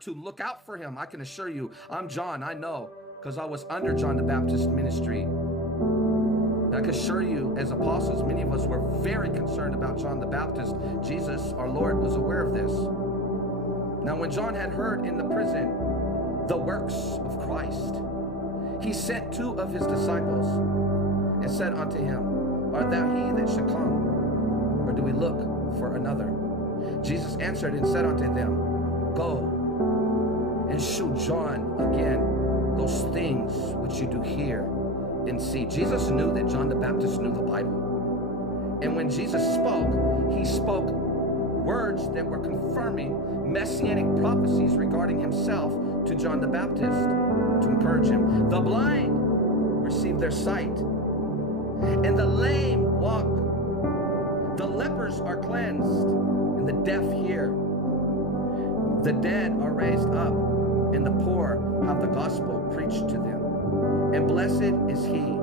to look out for him. I can assure you, I'm John, I know, because I was under John the Baptist's ministry. And I can assure you, as apostles, many of us were very concerned about John the Baptist. Jesus, our Lord, was aware of this. Now, when John had heard in the prison the works of Christ, he sent 2 of his disciples and said unto him, Art thou he that should come, or do we look for another? Jesus answered and said unto them, Go and shew John again those things which you do hear and see. Jesus knew that John the Baptist knew the Bible. And when Jesus spoke, he spoke words that were confirming messianic prophecies regarding himself to John the Baptist to encourage him. The blind receive their sight, and the lame walk. The lepers are cleansed, and the deaf hear. The dead are raised up, and the poor have the gospel preached to them. And blessed is he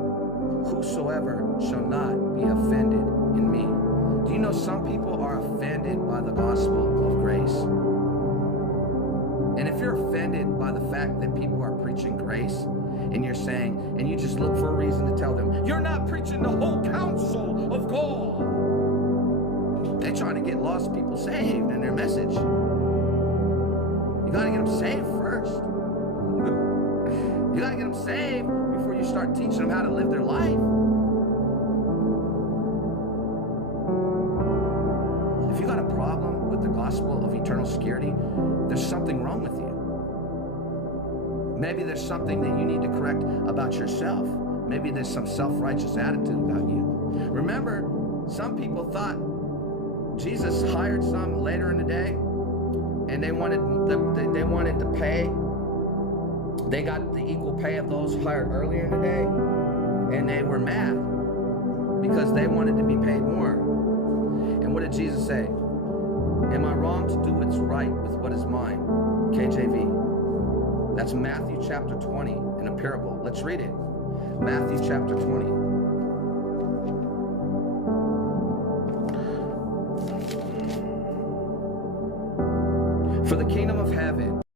whosoever shall not be offended in me. Do you know some people are offended by the gospel of grace? And if you're offended by the fact that people are preaching grace, and you're saying, and you just look for a reason to tell them, you're not preaching the whole counsel of God. They're trying to get lost people saved in their message. You got to get them saved first. You got to get them saved before you start teaching them how to live their life. If you got a problem with the gospel of eternal security, there's something wrong with you. Maybe there's something that you need to correct about yourself. Maybe there's some self-righteous attitude about you. Remember, some people thought Jesus hired some later in the day, and they wanted to pay. They got the equal pay of those hired earlier in the day, and they were mad because they wanted to be paid more. And what did Jesus say? Am I wrong to do what's right with what is mine? KJV. That's Matthew chapter 20 in a parable. Let's read it. Matthew chapter 20. For the kingdom of heaven